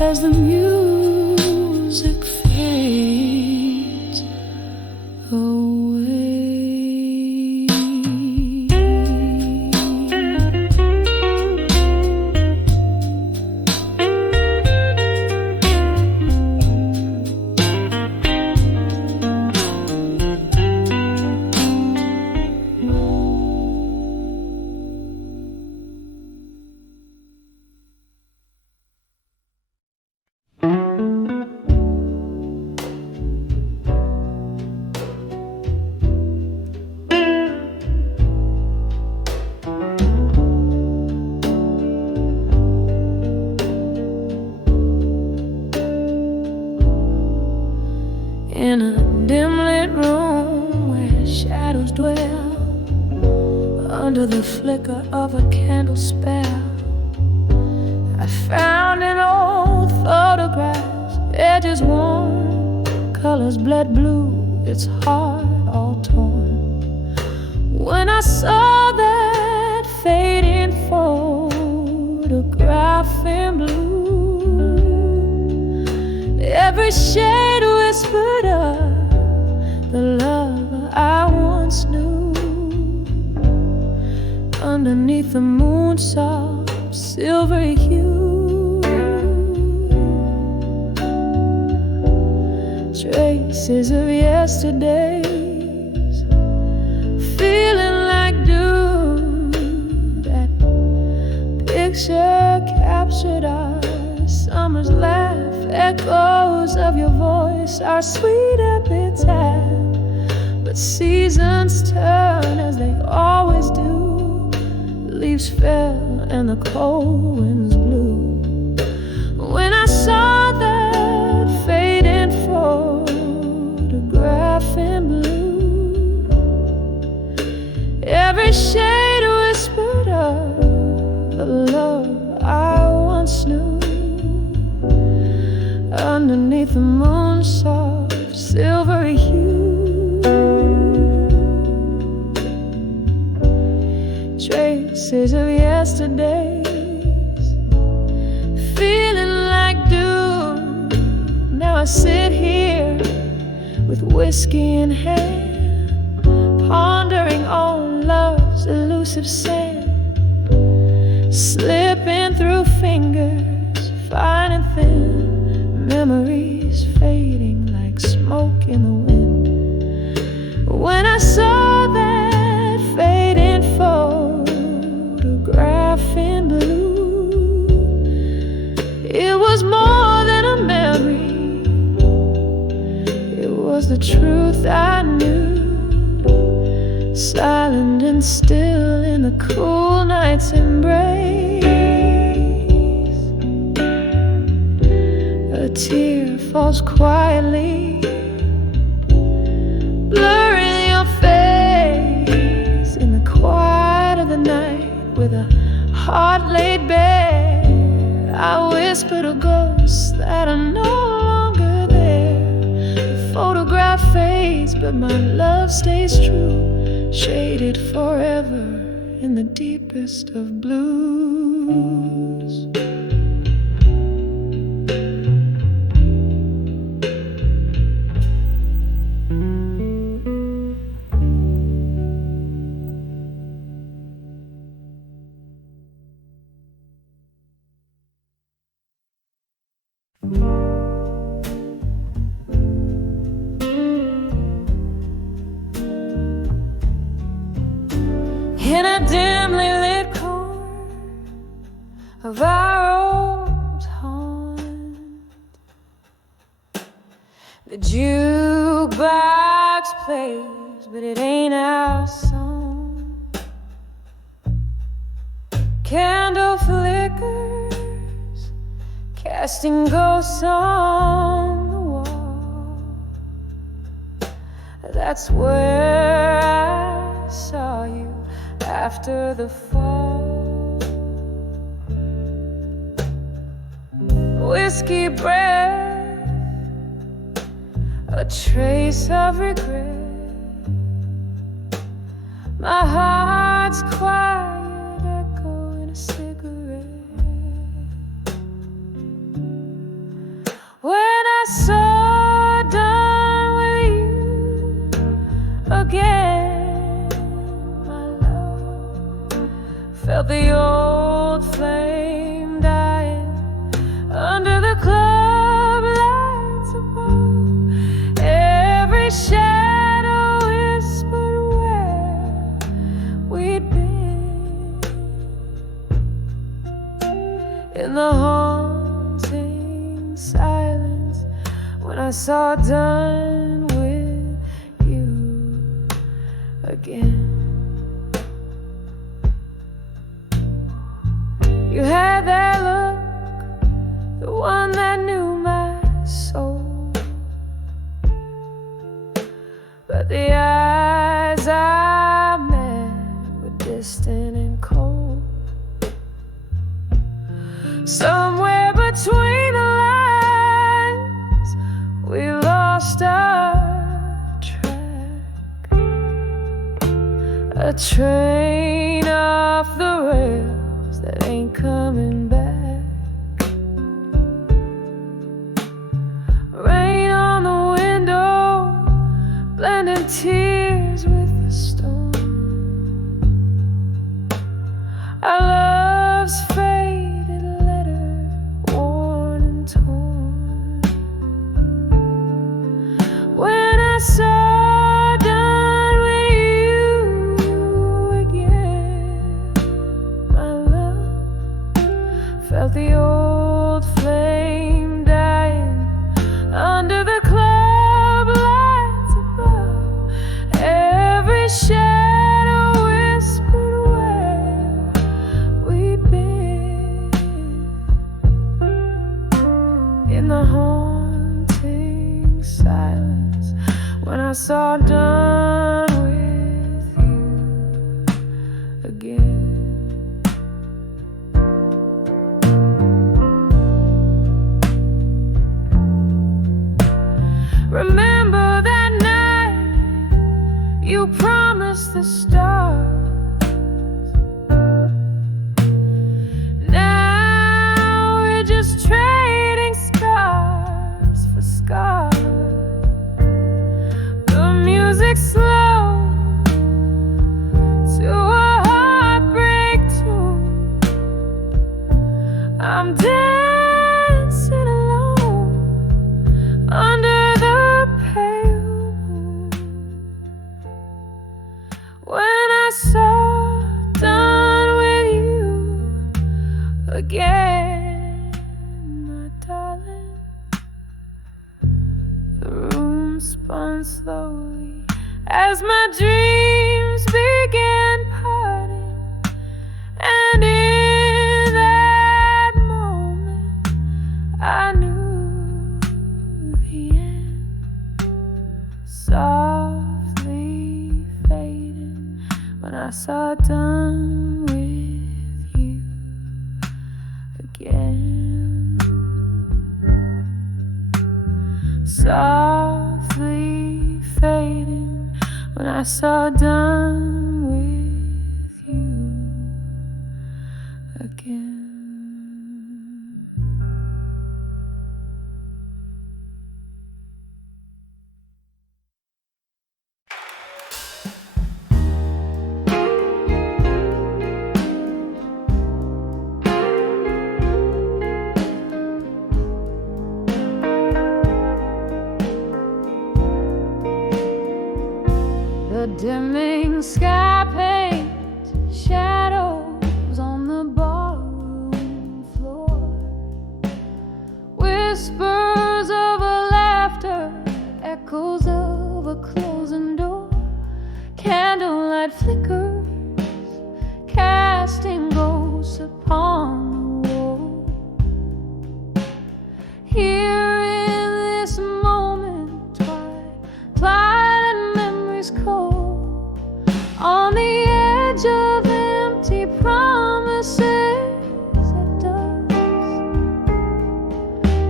as the music fades away. in a dim lit room where shadows dwell under the flicker of a candle spell. I found an old photograph, edges worn, colors bled blue, its heart all torn. When I saw that fading photograph in blue, every shade whispered of the love I once knew. Underneath the moon's soft silvery hue, traces of yesterdays, feeling like doom. That picture captured our summer's laugh, echoes of your voice, our sweet epitaph. But seasons turn as they always do. Leaves fell and the cold winds blew. When I saw that fading photograph in blue, every shade whispered of the love I once knew. Underneath the moon's soft silvery hue, traces of yesterdays, feeling like doom. Now I sit here with whiskey in hand, pondering on love's elusive sand, slipping through fingers, fine and thin, memories fading like smoke in the wind. When I saw that fading photograph in blue, it was more than a memory, it was the truth I knew. Silent and still in the cool night's embrace, a tear falls quietly, blurring your face in the quiet of the night. With a heart laid bare, I whisper to ghosts that are no longer there. The photograph fades, but my love stays true, shaded forever in the deepest of blues. In a dimly lit corner of our old haunt, the jukebox plays, but it ain't our song. Candle flickers, casting ghosts on the wall. That's where I saw you after the fall. Whiskey breath, a trace of regret. My heart's quiet echo in a cigarette. When I saw done with you again, my love, felt the old flame dying under the club lights above. Every shadow whispered where we'd been in the haunting silence when I saw done with you again. You had that look, the one that knew my soul. train off the rails that ain't coming back. Rain on the window, blending tears with the storm. Our love's faded letter, worn and torn. When I saw felt the old flame dying under the club lights above. Every shadow whispered where we'd been. In the haunting silence, when I saw done with you again. Remember that night you promised the stars. Now we're just trading scars for scars. The music's slow to a heartbreak tune. I'm dancing alone under when I saw done with you again, my darling. The room spun slowly as my dreams began parting, and in that moment I knew the end. Softly fading when I saw done with you again. Softly fading when I saw done with you again. The dimming sky paints shadows on the ballroom floor. Whispers of a laughter, echoes of a closing door. Candlelight flickers, casting ghosts upon the wall. Here in this moment, twilight and memories cold. On the edge of empty promises at dusk,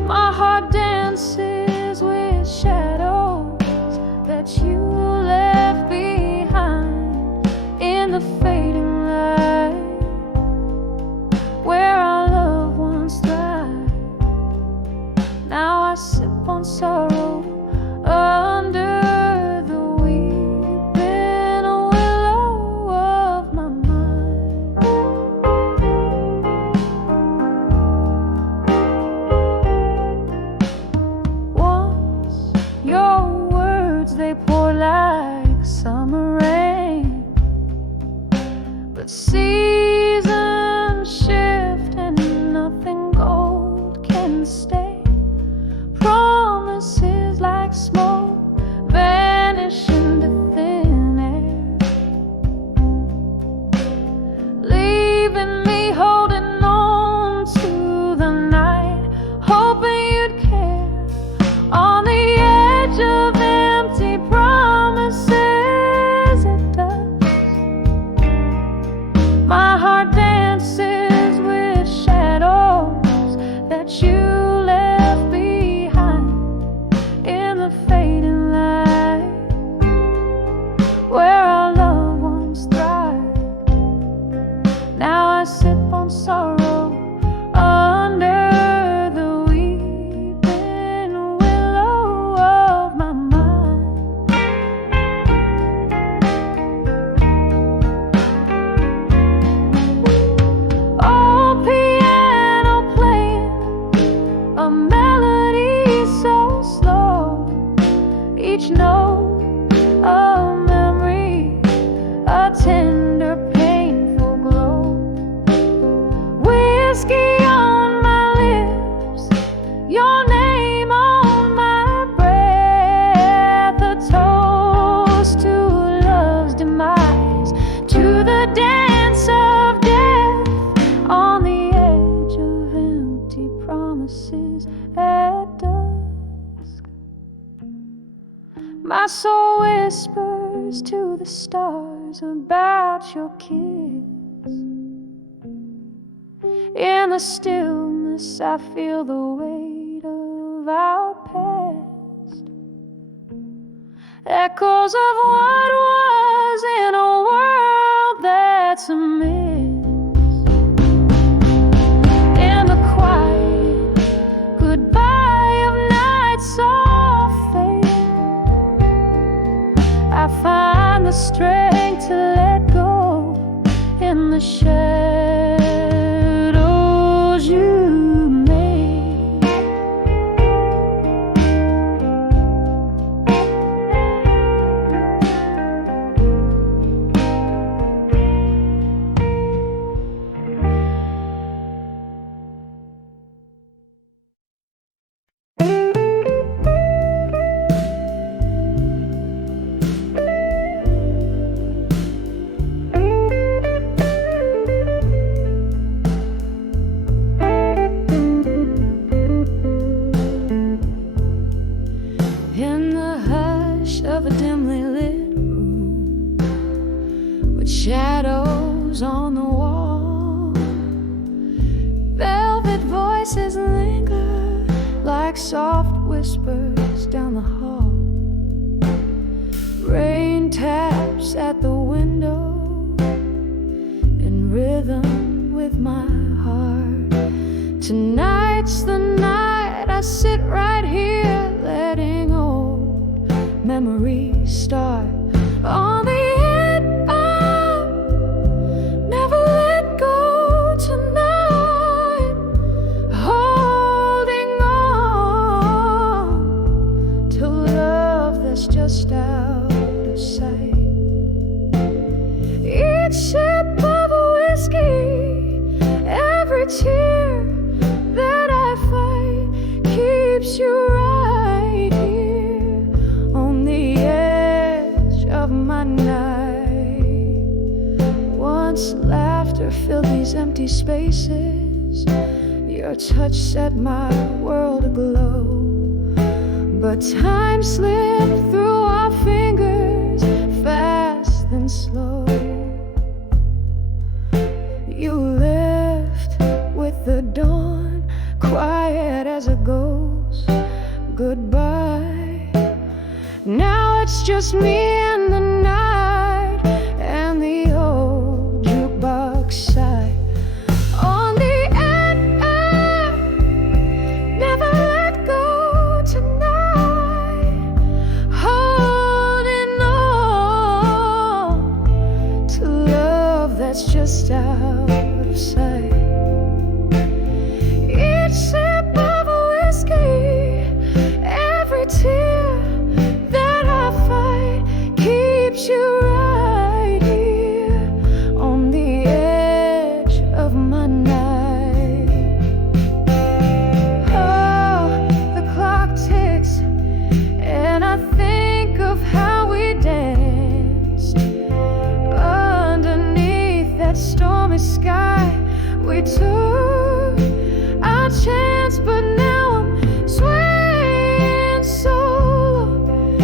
my heart dances with shadows that you left behind in the fading light, where our love once thrived. Now I sip on sorrow under the weeping willow of my mind. Once your words, they pour like summer rain, but seasons shift and nothing gold can stay. Promises like smoke vanish into thin air, leaving me holding on to the night, hoping you'd care. On the edge of empty promises at dusk, my heart dances with shadows that you left faces at dusk. My soul whispers to the stars about your kiss. In the stillness I feel the weight of our past, echoes of what was in a world that's a mess. In the quiet goodbye of nights all fade, I find the strength to let go in the shadows you made. In the hush of a dimly lit room, with shadows on the wall, velvet voices linger like soft whispers down the hall. Rain taps at the window in rhythm with my heart. Tonight's the night I sit right here, letting old memories start. On the end of never let go tonight, holding on to love that's just out of sight. Each sip of whiskey, every tear that I fight, keeps you right here on the edge of my night. Once laughter filled these empty spaces, your touch set my world aglow. But time slipped through our fingers, fast and slow. You left with the dawn, quiet as a ghost. Goodbye. Now it's just me and the night, and the old jukebox side. On the end, never let go tonight, holding on to love that's just out of sight. Each sip of whiskey, every tear that I fight, keeps you right here on the edge of my night. Oh, the clock ticks, and I think of how we danced underneath that stormy sky. We took our chance, but now I'm swaying solo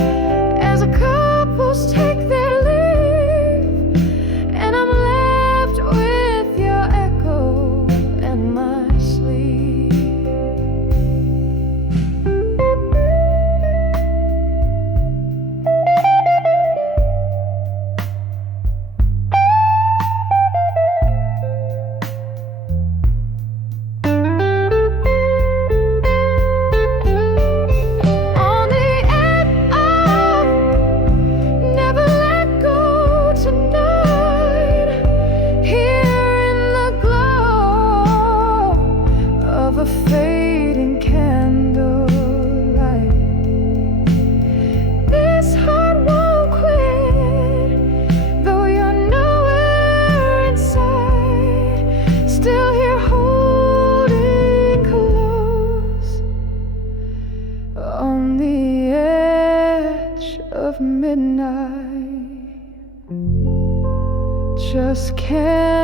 as the couples take their leave, and I'm left with your echo and my sleep. On the end of never let go tonight, here in the glow of a fading candlelight. This heart won't quit, though you're nowhere inside. Still here holding close on the edge of midnight. Just can't